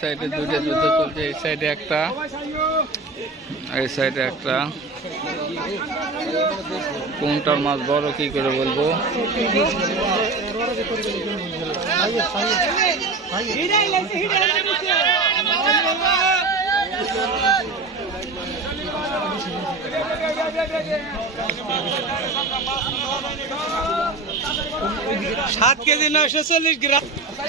সাইডে এই একটা কোনটার মাছ বড় কি করে বলব? সাত কেজি নয়শো চল্লিশ গ্রাম।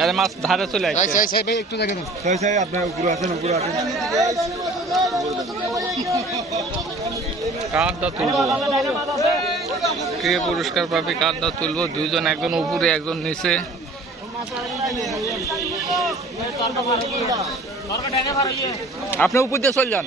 আরে মাছ ধারে চলে আসছে একটু দেখে দাও সাই সাই আপনার উপরে আছেন উপরে আছেন কাঠটা তুলবো কে পুরস্কার পাবে কাঠটা তুলবো দুইজন একজন উপরে একজন নিচে আপনি উপর দিয়ে চল যান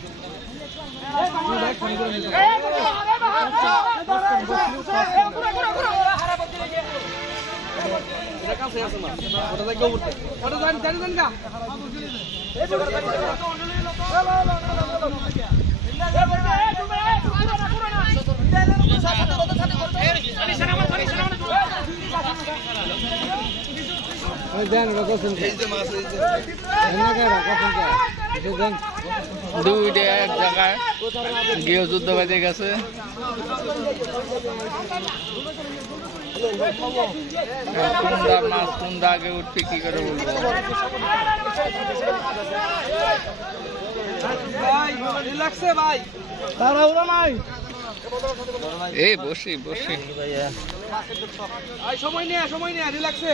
দেন রাখো শুনতে এই যে। মাছ এই যে দেন। রাখো দুইটা এক জায়গায় গৃহযুদ্ধ বেজে গেছে। কোনটা মাছ কোনটা আগে উঠছে কি করে বলব? ভাই ভাই। এই বসি বসি। সময় নিয়ে সময় নিয়ে রিল্যাক্সে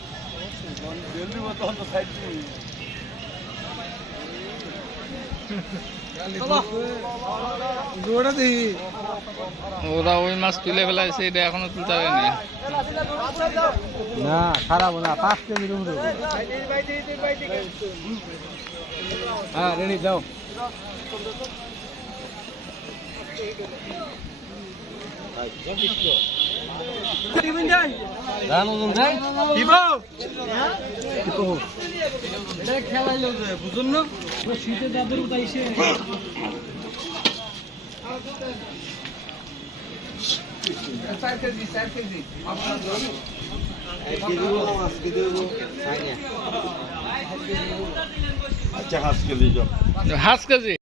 ওরা ওই মাছ তুলে ফেলাইছে, এটা এখনও তুলতে পারেনি। না, খারাপ না, পাঁচ উপরে হ্যাঁ রেডি, যাও। বুঝুন না শীতে যাদের উঠাইছে আচ্ছা হাঁস কেজি হাঁস কেজি?